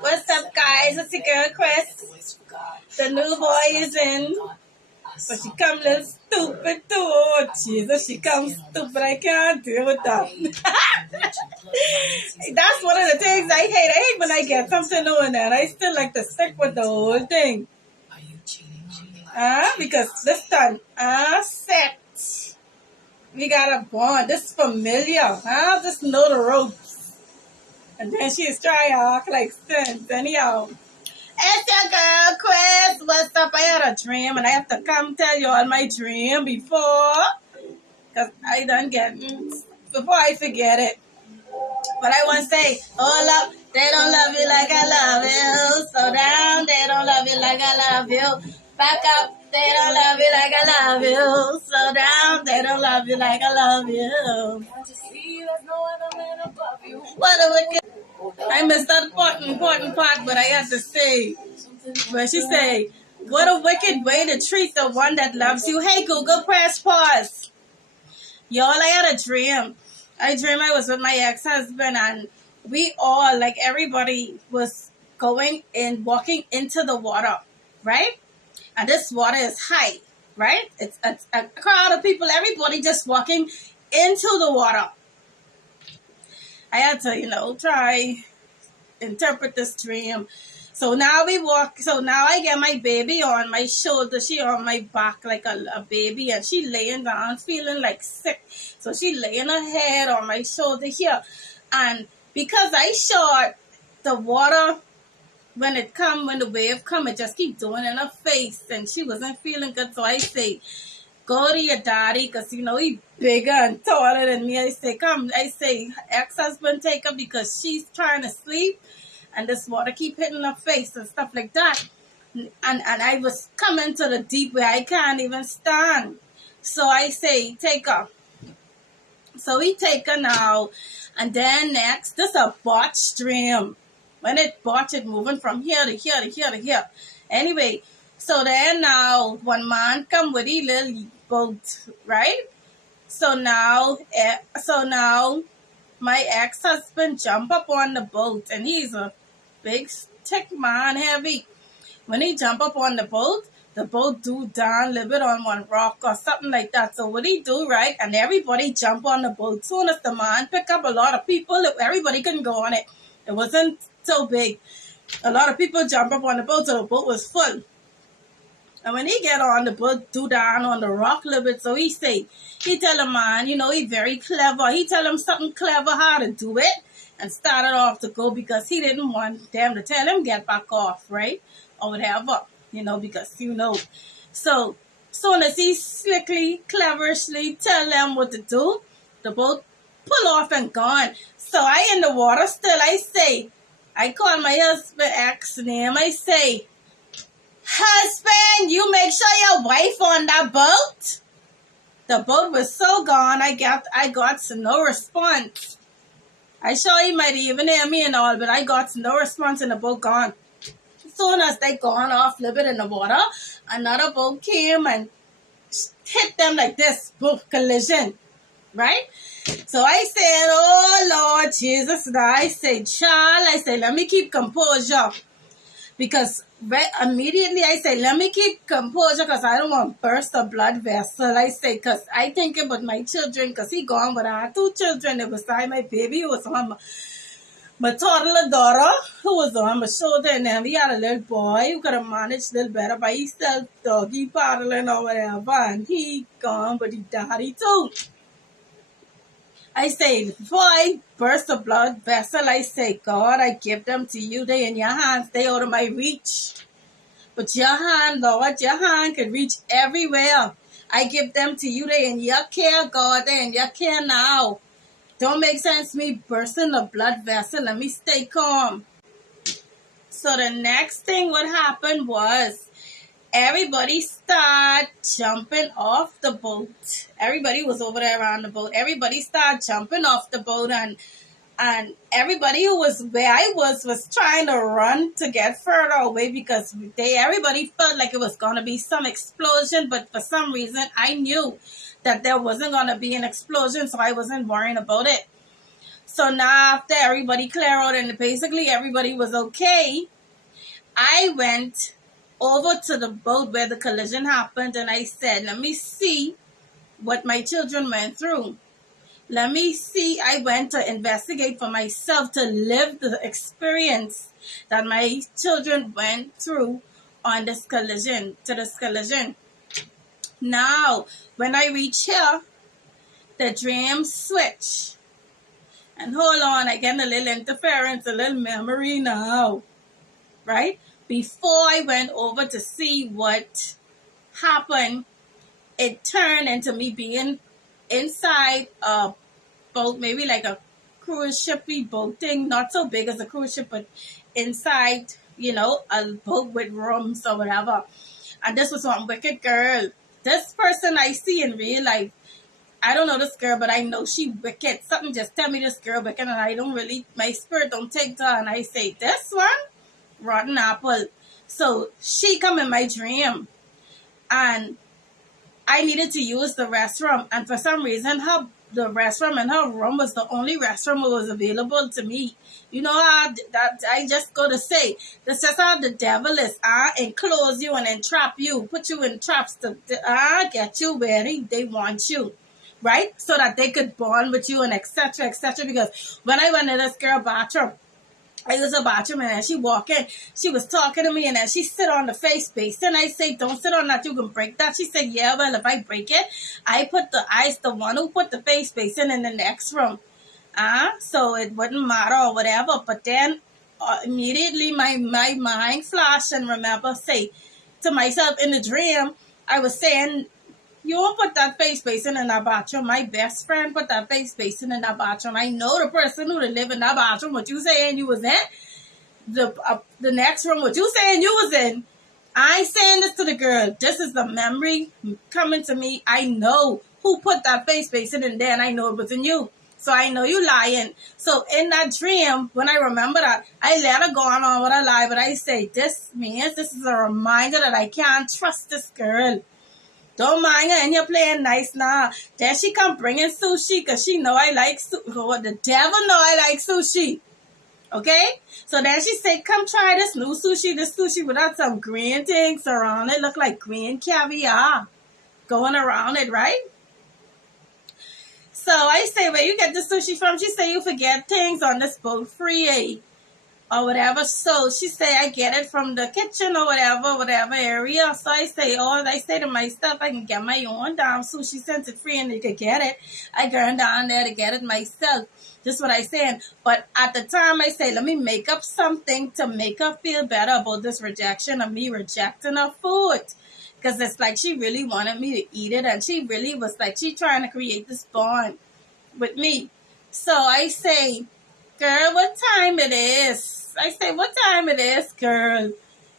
What's up, guys? It's your girl, Chris. The new boy is in, but she come a little stupid too. Oh, Jesus, she comes stupid. I can't deal with that. That's one of the things I hate. I hate when I get something new in there. I still like to stick with the whole thing. Because this time, set. We got a bond. This familiar. Just know the ropes. And then she's trying to act like sense. Anyhow. It's your girl, Chris. What's up? I had a dream, and I have to come tell you all my dream before. Because I done get before I forget it. But I want to say, hold up, they don't love you like I love you. So down, they don't love you like I love you. Back up, they don't love you like I love you. So down, they don't love you like I love you. What a wicked. I missed that important part, but I had to say, where she say, what a wicked way to treat the one that loves you. Hey, Google, press pause. Y'all, I had a dream. I dreamed I was with my ex-husband, and we all, like everybody, was walking into the water, right? And this water is high, right? It's a crowd of people, everybody just walking into the water. I had to, try interpret this dream. So now we walk. So now I get my baby on my shoulder. She on my back like a baby, and she laying down feeling like sick. So she laying her head on my shoulder here, and because I short, the water when the wave come, it just keep doing in her face, and she wasn't feeling good. So I say, go to your daddy, because he bigger and taller than me. I say, come. I say, ex-husband, take her because she's trying to sleep, and this water keep hitting her face and stuff like that. And I was coming to the deep where I can't even stand. So I say, take her. So we take her now, and then next, this a botch stream. When it botch, it moving from here to here to here to here. Anyway, so then now one man come with his little boat, right? So now my ex-husband jump up on the boat, and he's a big thick man, heavy. When he jump up on the boat do down a little bit on one rock or something like that. So what he do, right? And everybody jump on the boat. Soon as the man pick up a lot of people, everybody couldn't go on it. It wasn't so big. A lot of people jump up on the boat, so the boat was full. And when he get on the boat, do down on the rock a little bit, so he tell a man, he very clever. He tell him something clever how to do it, and started off to go because he didn't want them to tell him get back off, right? Or whatever, because So, soon as he slickly, cleverishly tell them what to do, the boat pull off and gone. So I in the water still, I call my husband ex name, I say, husband, you make sure your wife on that boat. The boat was so gone, I got no response. I sure he might even hear me and all, but I got no response and the boat gone. Soon as they gone off a little bit in the water, another boat came and hit them like this, both collision, right? So I said, oh Lord Jesus, now I said, child, let me keep composure. Because immediately I say, let me keep composure because I don't want to burst a blood vessel. I say, because I think about my children, because he gone, but I had 2 children. It was my baby who was on my toddler daughter who was on my shoulder, and then we had a little boy who could have managed a little better by himself, doggy paddling or whatever, and he gone, but he daddy too. I say, before I burst a blood vessel, I say, God, I give them to you. They in your hands. They out of my reach. But your hand, Lord, your hand can reach everywhere. I give them to you. They in your care, God. They in your care now. Don't make sense me bursting a blood vessel. Let me stay calm. So the next thing what happened was, everybody started jumping off the boat. Everybody was over there around the boat. Everybody started jumping off the boat, and everybody who was where I was trying to run to get further away because everybody felt like it was going to be some explosion, but for some reason I knew that there wasn't going to be an explosion, so I wasn't worrying about it. So now after everybody clear out and basically everybody was okay, I went over to the boat where the collision happened and I said, let me see what my children went through. Let me see. I went to investigate for myself, to live the experience that my children went through on this collision, to this collision. Now, when I reach here, the dream switch. And hold on, I get a little interference, a little memory now, right? Before I went over to see what happened, it turned into me being inside a boat, maybe like a cruise shipy boat thing, not so big as a cruise ship, but inside, a boat with rooms or whatever. And this was one wicked girl. This person I see in real life, I don't know this girl, but I know she wicked. Something just tell me this girl wicked, and I don't really, my spirit don't take to her. And I say, this one, rotten apple. So she come in my dream, and I needed to use the restroom. And for some reason, the restroom in her room was the only restroom that was available to me. You know how that I just go to say, this is how the devil is, enclose you and entrap you, put you in traps to get you where they want you. Right? So that they could bond with you and etc. Because when I went in this girl bathroom, I used a bathroom and then she walk in, she was talking to me and then she sit on the face basin. I say, don't sit on that, you can break that. She said, yeah, well, if I break it, I the one who put the face basin in the next room. So it wouldn't matter or whatever. But then immediately my mind flashed and remember say to myself in the dream, I was saying, you won't put that face basin in that bathroom. My best friend put that face basin in that bathroom. I know the person who live in that bathroom. What you saying you was in? The next room, what you saying you was in? I ain't saying this to the girl. This is the memory coming to me. I know who put that face basin in there, and I know it wasn't you. So I know you lying. So in that dream, when I remember that, I let her go on with her lie. But I say, this means this is a reminder that I can't trust this girl. Don't mind her, and you're playing nice now. Then she come bringing sushi because she know I like sushi. Oh, the devil know I like sushi. Okay? So then she said, come try this new sushi. This sushi without some green things around it. Look like green caviar going around it, right? So I say, where you get the sushi from? She say, you forget things on this boat free, or whatever. So she say, I get it from the kitchen or whatever area. So I say, I say to myself, I can get my own damn sushi since it's free and you could get it. I go down there to get it myself. Just what I saying. But at the time I say, let me make up something to make her feel better about this rejection of me rejecting her food. Because it's like she really wanted me to eat it, and she really was like, she trying to create this bond with me. So I say, girl, what time it is? I say, what time it is, girl?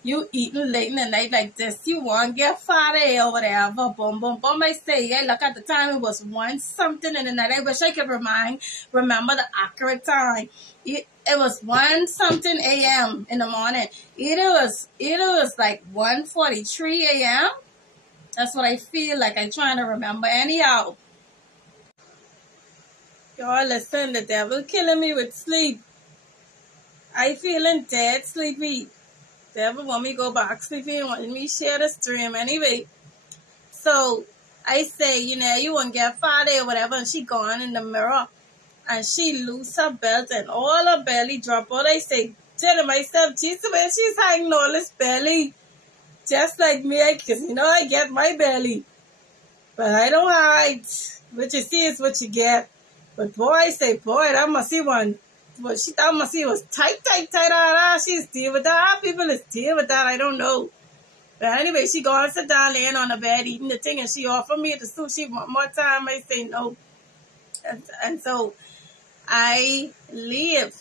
You eating late in the night like this. You want to get fatty or whatever. Boom, boom, boom. I say, I look at the time. It was 1 something in the night. I wish I could remember the accurate time. It was 1 something a.m. in the morning. Either was like 1:43 a.m. That's what I feel like. I'm trying to remember. Anyhow. Y'all listen, the devil killing me with sleep. I feeling dead sleepy. Devil want me go back sleepy and want me share this dream anyway. So I say, you won't get fatty or whatever, and she gone in the mirror and she loose her belt and all her belly drop out. I say, telling myself, Jesus, where she's hanging all this belly. Just like me, because I get my belly. But I don't hide. What you see is what you get. But boy, I say, that must see one. But she thought must see it was tight. She's deal with that. People is deal with that. I don't know. But anyway, she go and sit down laying on the bed eating the thing, and she offered me the sushi one more time. I say no. And so I leave.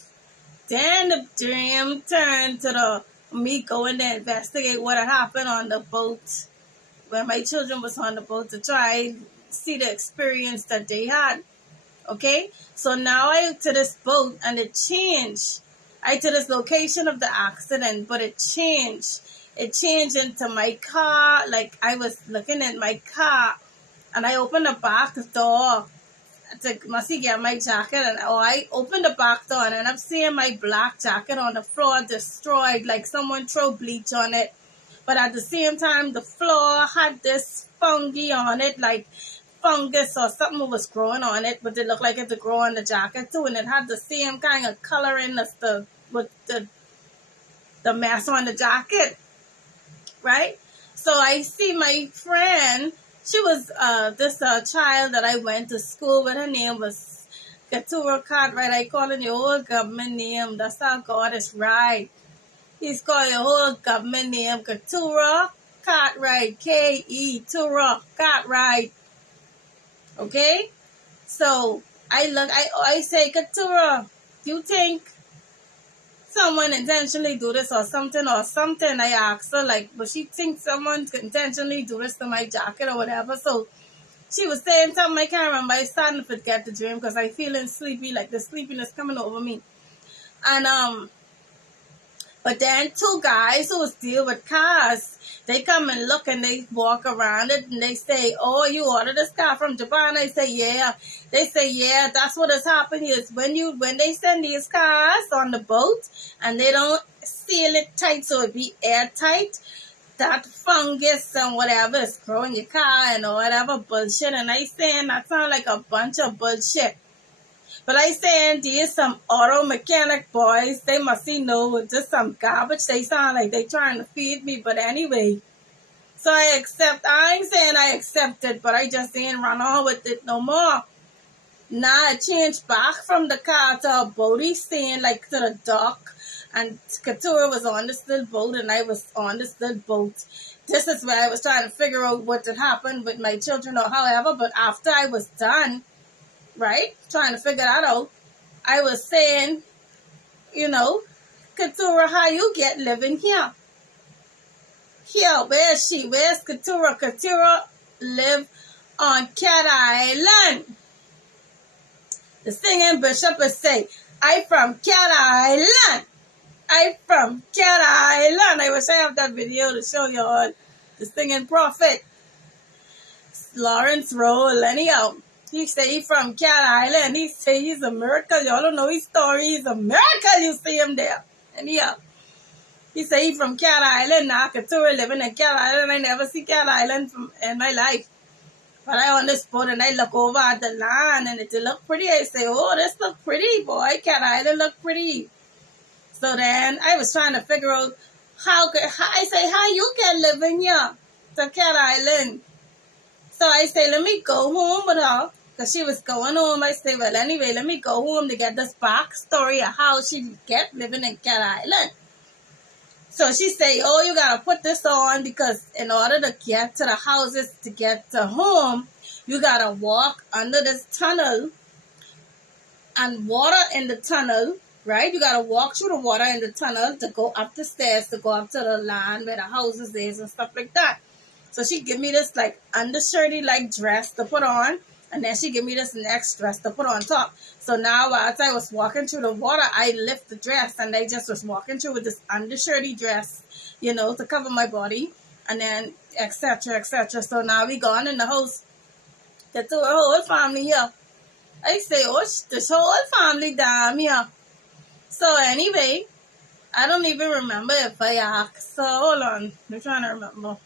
Then the dream turned to me going to investigate what had happened on the boat when my children was on the boat to try see the experience that they had. Okay, so now I to this boat and it changed. I to this location of the accident, but it changed. It changed into my car. Like I was looking at my car, and I opened the back door, must get my jacket, and I opened the back door and I'm seeing my black jacket on the floor destroyed, like someone throw bleach on it. But at the same time, the floor had this fungi on it, like fungus or something was growing on it, but it looked like it to grow on the jacket too, and it had the same kind of coloring as the mess on the jacket, right? So I see my friend. She was this child that I went to school with. Her name was Keturah Cartwright. I call her the old government name. That's how God is right. He's called the whole government name, Keturah Cartwright, K-E, Turah Cartwright. Okay? So I say, Keturah, do you think someone intentionally do this or something? I asked her, like, but she thinks someone intentionally do this to my jacket or whatever. So she was saying something, I can't remember. I started to forget the dream because I feeling sleepy, like the sleepiness coming over me. And but then two guys who was deal with cars, they come and look and they walk around it and they say, oh, you ordered this car from Japan? I say, yeah. They say, yeah, that's what has happened is when they send these cars on the boat and they don't seal it tight so it be airtight, that fungus and whatever is growing your car and whatever bullshit. And I saying that sound like a bunch of bullshit. But I saying these some auto mechanic boys, they must know just some garbage. They sound like they trying to feed me. But anyway, so I ain't saying I accept it, but I just ain't run on with it no more. Now I changed back from the car to a boaty stand, like to the dock. And Keturah was on this little boat and I was on this little boat. This is where I was trying to figure out what had happened with my children or however. But after I was done, right, trying to figure that out, I was saying, Keturah, how you get living here? Here, where is she? Where's Keturah? Keturah live on Cat Island. The singing bishop is say, I from Cat Island. I from Cat Island. I wish I have that video to show you all. The singing prophet. Lawrence Roll, anyhow. He say he from Cat Island. He say he's a miracle. Y'all don't know his story. He's a miracle. You see him there. Anyhow. He say he from Cat Island. Now Keturah living in Cat Island. I never see Cat Island in my life. But I on this boat and I look over at the land and it look pretty. I say, oh, this look pretty, boy. Cat Island look pretty. So then I was trying to figure out how you can live in here to Cat Island. So I say, let me go home with her. Because she was going home. I say, well, anyway, let me go home to get this backstory of how she get living in Cat Island. So she say, oh, you got to put this on because in order to get to the houses, to get to home, you got to walk under this tunnel and water in the tunnel, right? You got to walk through the water in the tunnel to go up the stairs, to go up to the land where the houses is and stuff like that. So she give me this like undershirty like dress to put on. And then she give me this next dress to put on top. So now as I was walking through the water, I lift the dress and I just was walking through with this undershirty dress, to cover my body. And then etc. etc. So now we gone in the house. Get to our whole family here. I say, oh, this whole family down here. So anyway, I don't even remember if I asked. So hold on. I'm trying to remember.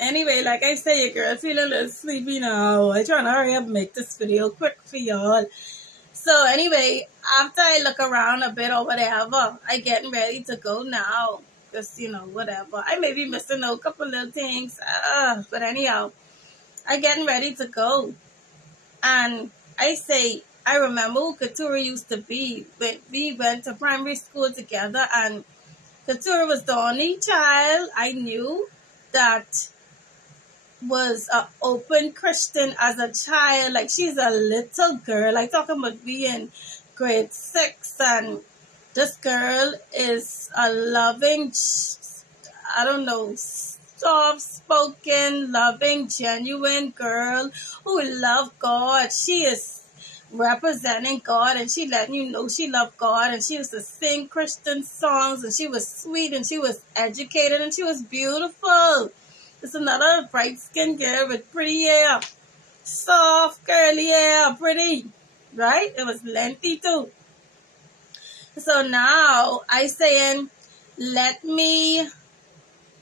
Anyway, like I say, your girl feel a little sleepy now. I'm trying to hurry up and make this video quick for y'all. So anyway, after I look around a bit or whatever, I getting ready to go now. Because, whatever. I may be missing a couple little things. But anyhow, I getting ready to go. And I say, I remember who Keturah used to be. When we went to primary school together. And Keturah was the only child I knew that was an open Christian as a child. Like, she's a little girl. Like, talking about being grade 6, and this girl is a loving, soft-spoken, loving, genuine girl who loves God. She is representing God, and she letting you know she loved God, and she used to sing Christian songs, and she was sweet, and she was educated, and she was beautiful. It's another bright-skinned girl with pretty hair. soft, curly hair, pretty, right? It was lengthy too. So now I saying, let me,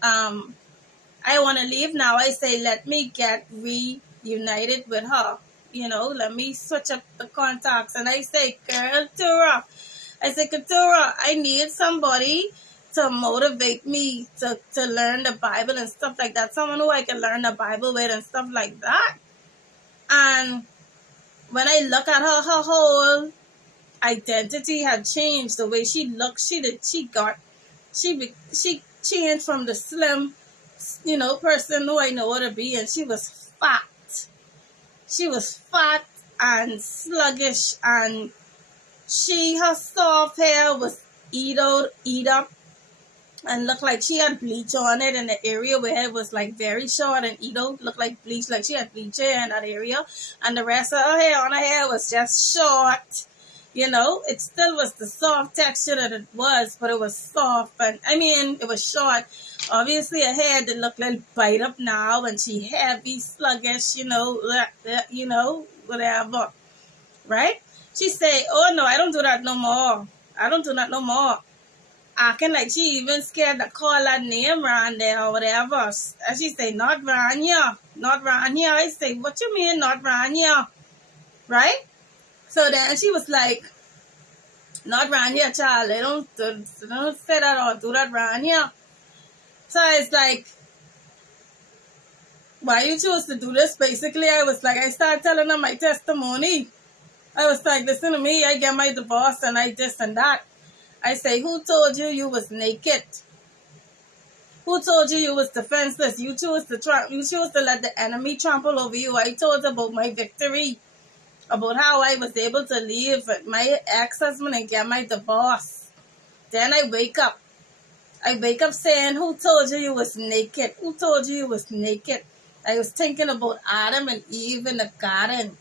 I want to leave now. I say, let me get reunited with her. Let me switch up the contacts. And I say, Katura, I need somebody to motivate me to learn the Bible and stuff like that. Someone who I can learn the Bible with and stuff like that. And when I look at her, her whole identity had changed. The way she looked, she changed from the slim, person who I know her to be, and she was fat. She was fat and sluggish, and her soft hair was eat up, and looked like she had bleach on it in the area where it was like very short and looked like bleach, like she had bleach hair in that area, and the rest of her hair was just short. It still was the soft texture that it was, but it was soft, and it was short. Obviously, her hair did look like bite up now, and she heavy, sluggish, whatever, right? She say, "Oh no, I don't do that no more. I don't do that no more." Acting like she even scared to call her name around there or whatever. And she say, "Not around here, not around here." I say, "What you mean, not around here?" Right? So then she was like, "Not around here, child. They don't say that or do that around here." So it's like, why you choose to do this? Basically, I was like, I started telling her my testimony. I was like, listen to me. I get my divorce and I this and that. I say, who told you you was naked? Who told you you was defenseless? You choose to let the enemy trample over you. I told about my victory, about how I was able to leave my ex-husband and get my divorce. Then I wake up. Saying, who told you was naked? Who told you was naked? I was thinking about Adam and Eve in the garden.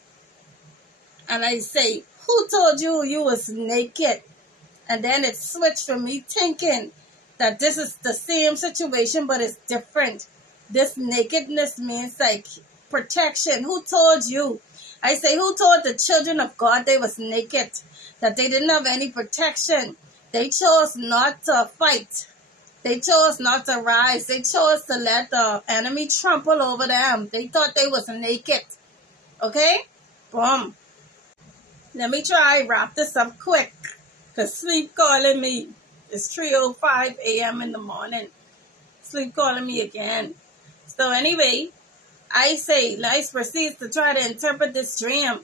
And I say, who told you was naked? And then it switched from me thinking that this is the same situation, but it's different. This nakedness means like protection. Who told you? I say, who told the children of God they was naked? That they didn't have any protection. They chose not to fight. They chose not to rise. They chose to let the enemy trample over them. They thought they was naked. Okay? Boom. Let me try wrap this up quick. Because sleep calling me. It's 3:05 a.m. in the morning. Sleep calling me again. So anyway, I proceeds to try to interpret this dream.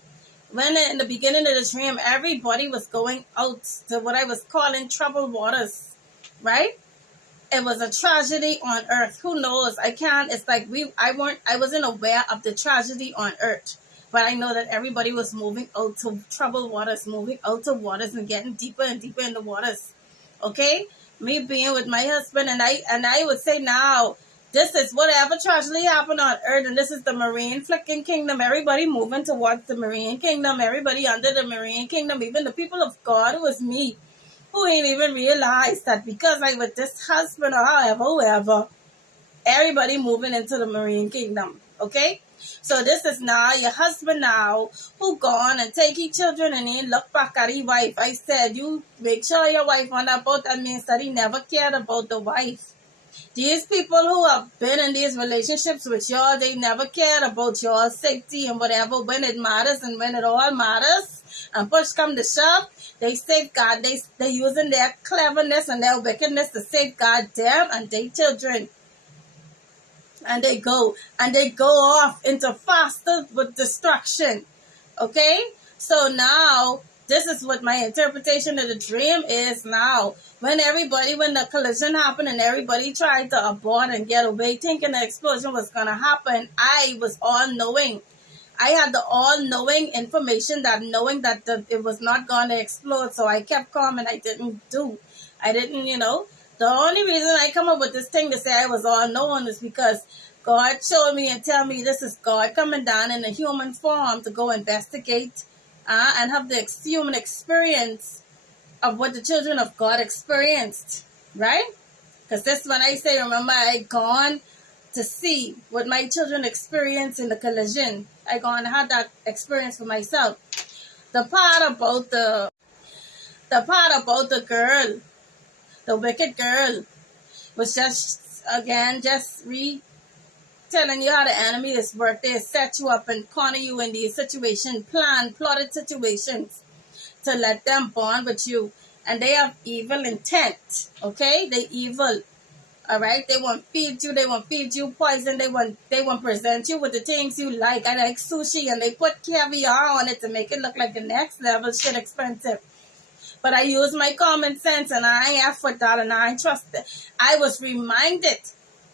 When in the beginning of the dream, everybody was going out to what I was calling troubled waters. Right? It was a tragedy on earth. Who knows? It's like I wasn't aware of the tragedy on earth. But I know that everybody was moving out to troubled waters, moving out to waters and getting deeper and deeper in the waters. Okay? Me being with my husband, and I would say now, this is whatever tragedy happened on earth, and this is the marine flicking kingdom. Everybody moving towards the marine kingdom. Everybody under the marine kingdom. Even the people of God, who was me, who ain't even realized that because I was this husband or whoever, everybody moving into the marine kingdom. Okay? So this is now your husband now who gone and take his children and he look back at his wife. I said, you make sure your wife on that boat. That means that he never cared about the wife. These people who have been in these relationships with y'all, they never cared about your safety and whatever. When it matters and when it all matters, and push come to shove, they safeguard. They using their cleverness and their wickedness to safeguard them and their children. And they go off into faster with destruction. Okay? So now, this is what my interpretation of the dream is now. When the collision happened and everybody tried to abort and get away, thinking the explosion was going to happen, I was all-knowing. I had the all-knowing information knowing that it was not going to explode. So I kept calm and I didn't. The only reason I come up with this thing to say I was all-knowing is because God showed me and tell me this is God coming down in a human form to go investigate and have the human experience of what the children of God experienced, right? Because this when I say, remember, I gone to see what my children experienced in the collision. I gone and had that experience for myself. The part about the girl, the wicked girl, was just again just telling you how the enemy is work. They set you up and corner you in these situations, plotted situations to let them bond with you. And they have evil intent, okay? They evil, all right? They want to feed you poison. They want present you with the things you like. I like sushi, and they put caviar on it to make it look like the next level shit expensive. But I use my common sense, and I ain't asked for that, and I trust it. I was reminded,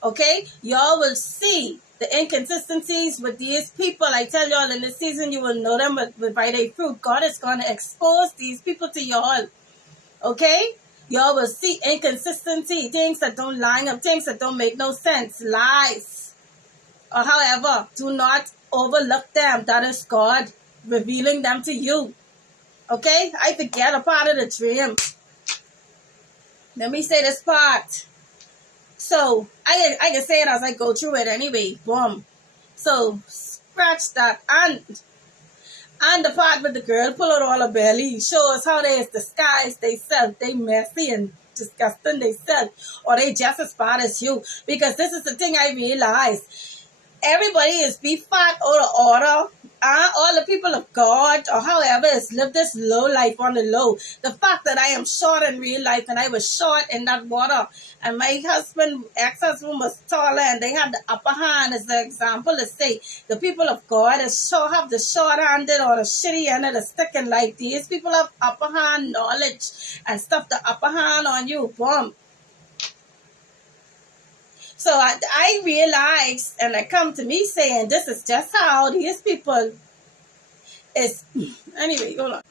okay? Y'all will see the inconsistencies with these people. I tell y'all, in this season, you will know them by their fruit. God is going to expose these people to y'all, okay? Y'all will see inconsistency, things that don't line up, things that don't make no sense, lies. Or however, do not overlook them. That is God revealing them to you. Okay, I forget a part of the dream. Let me say this part. So, I can say it as I go through it anyway. Boom. So, scratch that. And the part with the girl pull out all her belly. Show us how they is disguised themselves. They messy and disgusting themselves. Or they just as bad as you. Because this is the thing I realized. Everybody is be fat out of order. All the people of God, or however, is live this low life on the low. The fact that I am short in real life, and I was short in that water, and my ex-husband was taller, and they had the upper hand as the example to say, the people of God have the short-handed or the shitty end of the stick in life. These people have upper hand knowledge and stuff the upper hand on you. Boom. So I realized, and I come to me saying, this is just how these people is. Anyway, hold on.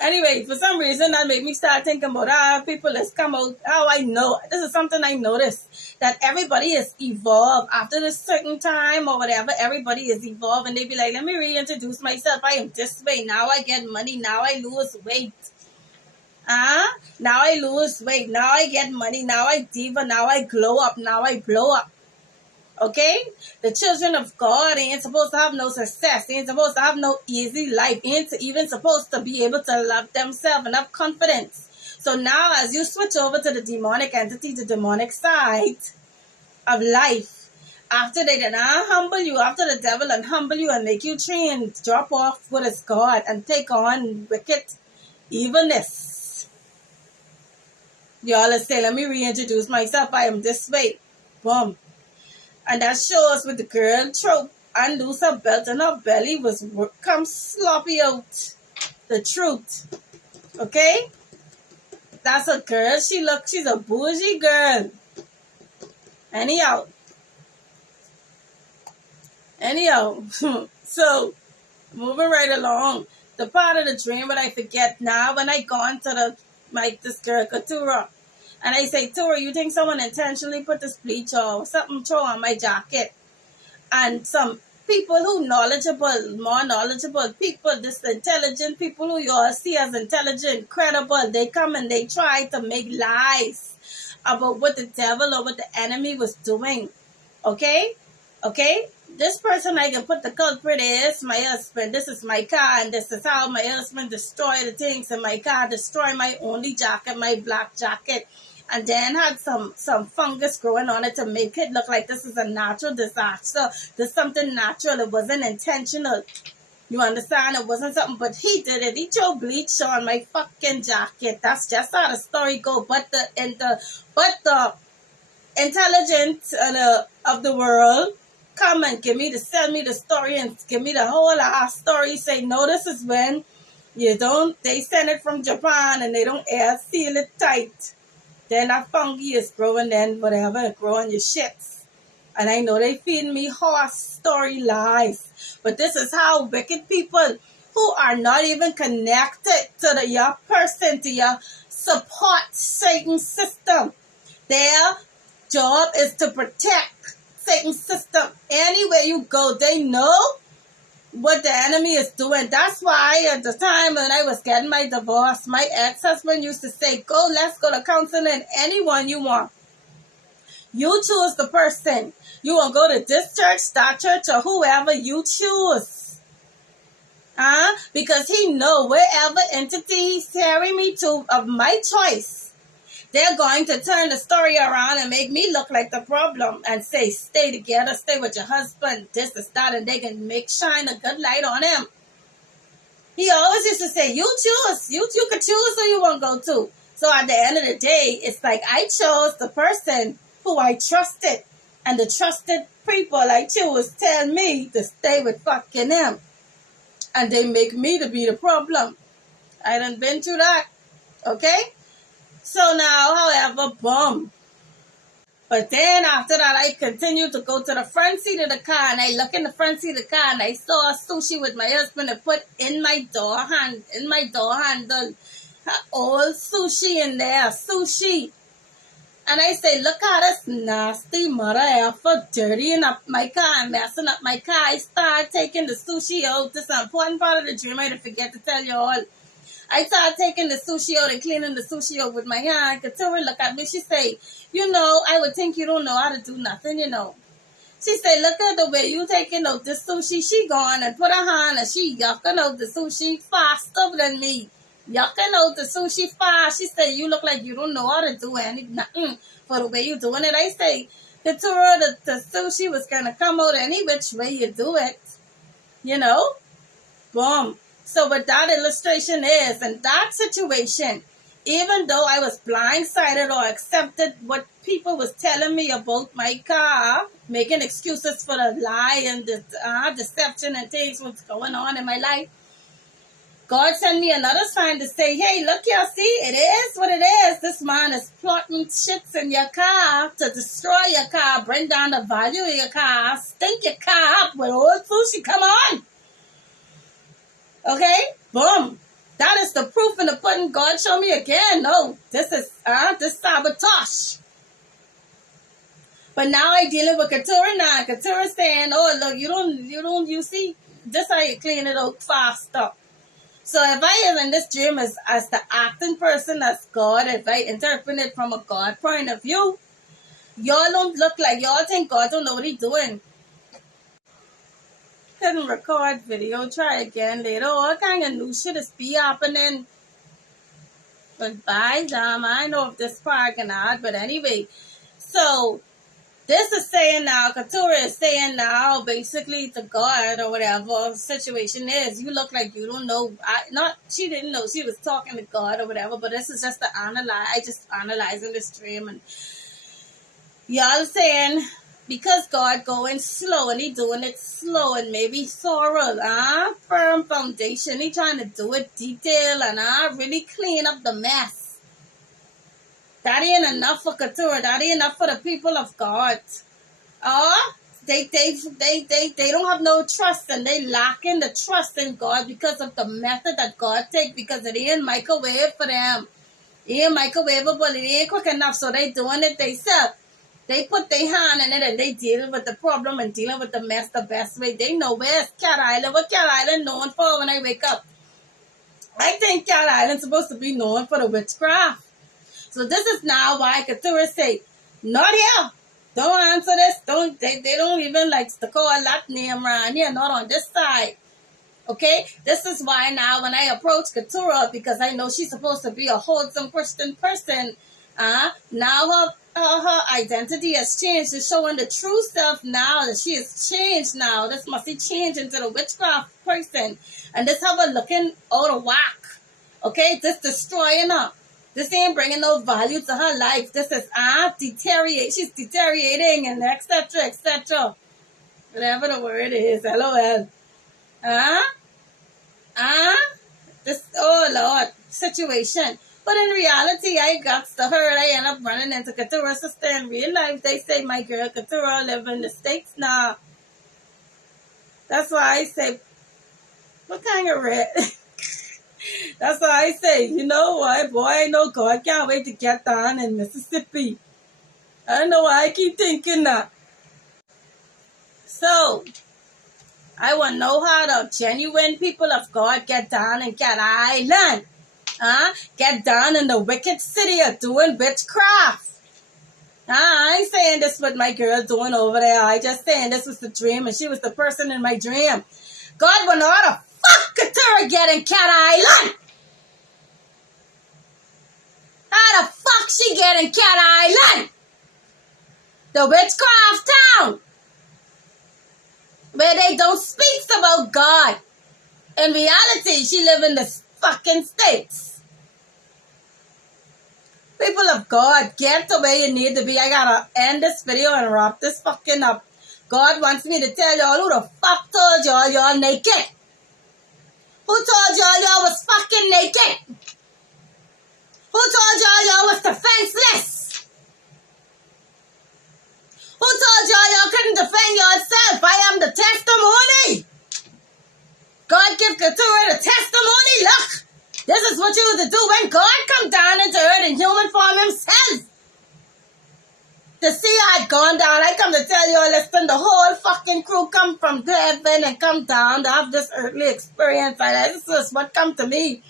Anyway, for some reason, that made me start thinking about how people has come out. How I know. This is something I noticed. That everybody is evolved. After a certain time or whatever, everybody is evolved. And they be like, let me reintroduce myself. I am this way. Now I get money. Now I lose weight. Now I lose weight. Now I get money. Now I diva. Now I glow up. Now I blow up. Okay? The children of God ain't supposed to have no success. They ain't supposed to have no easy life. They ain't even supposed to be able to love themselves and have confidence. So now as you switch over to the demonic entity, the demonic side of life, after they did not humble you, after the devil and humble you and make you train, drop off what is God and take on wicked evilness. Y'all say, let me reintroduce myself. I am this way. Boom. And that shows with the girl trope. And lose her belt and her belly was come sloppy out. The truth. Okay? That's a girl. She's a bougie girl. Anyhow. So, moving right along. The part of the dream that I forget now, when I go into this girl, Katura, and I say, Tura, you think someone intentionally put this bleach or something throw on my jacket? And some people who more knowledgeable people, this intelligent people who you all see as intelligent, credible, they come and they try to make lies about what the devil or what the enemy was doing. Okay? This person I can put the culprit is my husband. This is my car, and this is how my husband destroyed the things in my car, destroyed my only jacket, my black jacket, and then had some fungus growing on it to make it look like this is a natural disaster. There's something natural. It wasn't intentional. You understand? It wasn't something, but he did it. He threw bleach on my fucking jacket. That's just how the story go. But the intelligence of the world come and sell me the story and give me the whole ass story. Say, no, this is when they send it from Japan and they don't seal it tight. Then that fungi is growing, then whatever, growing your shits. And I know they feed me horse story lies. But this is how wicked people who are not even connected to your person, to your support Satan system. Their job is to protect Satan system. Anywhere you go, they know what the enemy is doing. That's why at the time when I was getting my divorce, my ex-husband used to say, let's go to counseling, anyone you want. You choose the person. You want to go to this church, that church, or whoever you choose. Because he know wherever entity he's carrying me to of my choice, they're going to turn the story around and make me look like the problem and say, stay together, stay with your husband, this is that, and they can shine a good light on him. He always used to say, you choose. You could choose who you want to go to. So at the end of the day, it's like I chose the person who I trusted. And the trusted people I chose tell me to stay with fucking him. And they make me to be the problem. I done been through that. Okay? So now, however, boom. But then after that, I continued to go to the front seat of the car, and I look in the front seat of the car, and I saw a sushi with my husband and put in my door handle, old sushi in there, sushi. And I say, look at this nasty mother effer dirtying up my car and messing up my car. I start taking the sushi out. This is an important part of the dream. I didn't forget to tell you all. I started taking the sushi out and cleaning the sushi out with my hand. Katura look at me. She say, I would think you don't know how to do nothing, She say, look at the way you taking out the sushi. She gone and put her hand and she yucking out the sushi faster than me. Yucking out the sushi fast. She say, you look like you don't know how to do nothing for the way you doing it. I say, Katura, the sushi was going to come out any which way you do it. Boom. So what that illustration is, in that situation, even though I was blindsided or accepted what people was telling me about my car, making excuses for the lie and the deception and things what's going on in my life, God sent me another sign to say, hey, look here, see, it is what it is. This man is plotting shits in your car to destroy your car, bring down the value of your car, stink your car up with old sushi. Come on. Okay? Boom. That is the proof in the pudding. God showed me again. No, this is this sabotage. But now I dealing with Katura now. Katura saying, oh, look, you see, this how you clean it out faster. So if I am in this dream as the acting person, as God, if I interpret it from a God point of view, y'all don't look like, y'all think God don't know what he's doing. Couldn't record video, try again later. All kind of new shit is be happening. But bye, damn, I know if this part can add, but anyway. So this is saying now, Katura is saying now, basically to God or whatever situation is, you look like you don't know. She didn't know she was talking to God or whatever, but this is just I just analyzing this dream, and y'all saying, because God going slow and he doing it slow and maybe thorough, firm foundation. He trying to do it detail and really clean up the mess. That ain't enough for Katura. That ain't enough for the people of God. They don't have no trust, and they lacking the trust in God because of the method that God take, because it ain't microwave for them. It ain't microwavable. It ain't quick enough, so they doing it themselves. They put their hand in it and they dealing with the problem and dealing with the mess the best way. They know where's Cat Island. What Cat Island known for when I wake up? I think Cat Island's supposed to be known for the witchcraft. So this is now why Katura say, not here. Don't answer this. They don't even like to call that name around here, not on this side. Okay? This is why now when I approach Katura, because I know she's supposed to be a wholesome Christian person, now her identity has changed. It's showing the true self now that she has changed now. This must be changed into the witchcraft person. And this have her looking out of whack. Okay? This destroying her. This ain't bringing no value to her life. This is deteriorate. She's deteriorating and etc. etc. Whatever the word is. LOL. This, oh Lord, situation. But in reality, I got to her. I end up running into Katura's sister in real life. They say my girl Katura live in the States now. That's why I say, what kind of red? That's why I say, you know what, boy, I know God can't wait to get down in Mississippi. I don't know why I keep thinking that. So, I want to know how the genuine people of God get down in Cat Island. Get down in the wicked city of doing witchcraft. I ain't saying this what my girl doing over there. I just saying this was the dream and she was the person in my dream. God will know how the fuck could Tara get in Cat Island? How the fuck she get in Cat Island? The witchcraft town. Where they don't speak about God. In reality, she live in the fucking States. People of God, get to where you need to be. I gotta end this video and wrap this fucking up. God wants me to tell y'all who the fuck told y'all naked. Who told y'all was fucking naked? Who told y'all was defenseless? Who told y'all couldn't defend yourself? I am the testimony. God give Keturah the testimony. Look, this is what you have to do when God come down into earth in human form himself. To see how it gone down, I come to tell you all, listen, the whole fucking crew come from heaven and come down to have this earthly experience. And this is what come to me.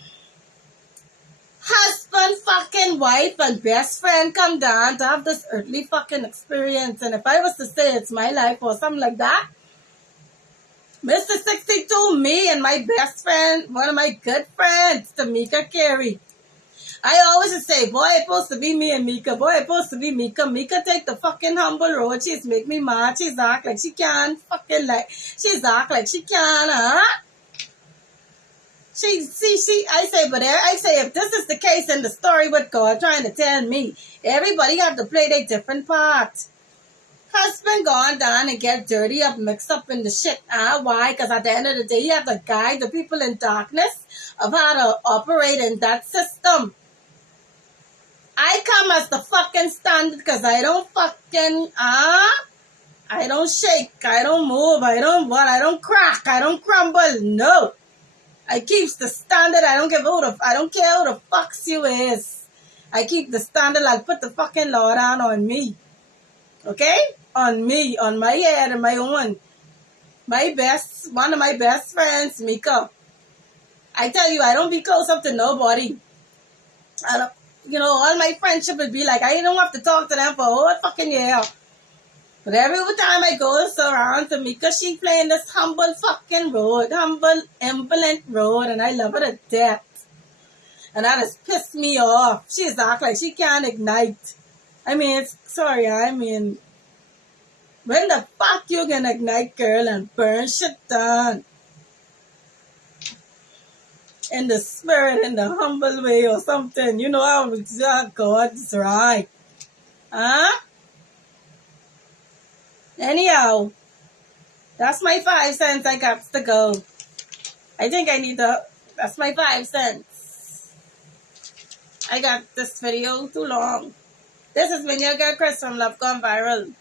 Husband, fucking wife, and best friend come down to have this earthly fucking experience. And if I was to say it's my life or something like that, Mr. 62, me and my best friend, one of my good friends, Tamika Carey. I always say, boy, it's supposed to be me and Mika. Boy, it's supposed to be Mika. Mika take the fucking humble road. She's make me mad. She's act like she can. Fucking like, she's act like she can, huh? I say, if this is the case in the story with God trying to tell me, everybody have to play their different part. Husband gone down and get dirty up, mixed up in the shit. Why? Because at the end of the day, you have to guide the people in darkness of how to operate in that system. I come as the fucking standard because I don't fucking, I don't shake, I don't move, I don't crack, I don't crumble, no. I keeps the standard. I don't care who the fucks you is. I keep the standard. I'll put the fucking law down on me. Okay? On me. On my head and my own. One of my best friends, Mika. I tell you, I don't be close up to nobody. All my friendship would be like, I don't have to talk to them for a whole fucking year. But every time I go around to Mika, she playing this humble fucking road, humble, impudent road, and I love her to death. And that has pissed me off. She's act like she can't ignite. when the fuck you can ignite, girl, and burn shit down? In the spirit, in the humble way or something. You know how God's right. Huh? Anyhow, that's my 5 cents. I got to go. I think that's my 5 cents. I got this video too long. This has been your girl Chris from Love Gone Viral.